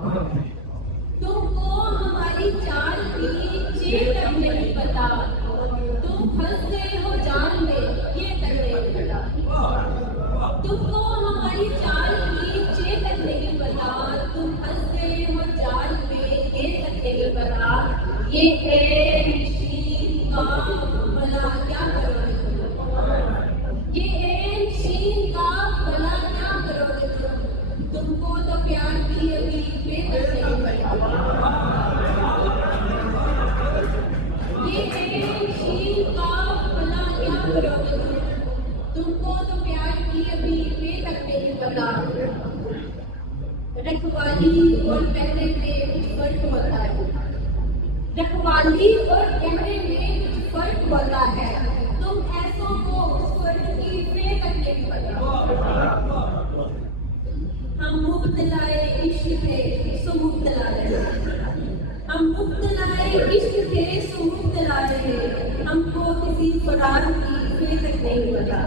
तुमको हमारी चाल की चेत नहीं पता, तुम फंस गए हो जाल में ये तक नहीं पता। तुमको हमारी चाल की चेत नहीं पता, तुम फंस गए हो जाल में ये तक नहीं पता। ये है शीन का भला क्या करोगे तुम, ये है शीन का भला क्या करोगे तुम। तुमको तो प्यार की अभी बेबस नहीं पता। ये है शीन का भला क्या करोगे तुम, तुमको तो प्यार की अभी बेतक नहीं पता। रखवाली और पहरे में कुछ फर्क होता है, रखवाली और पहरे में कुछ फर्क होता है। तुम ऐसों को उस फर्क की बेतक नहीं पता। हम मुब्तलाए इश्क थे सो मुब्तला रहे, हम मुब्तलाए इश्क थे सो मुब्तला रहे। हमको किसी फरार की बेतक नहीं पता।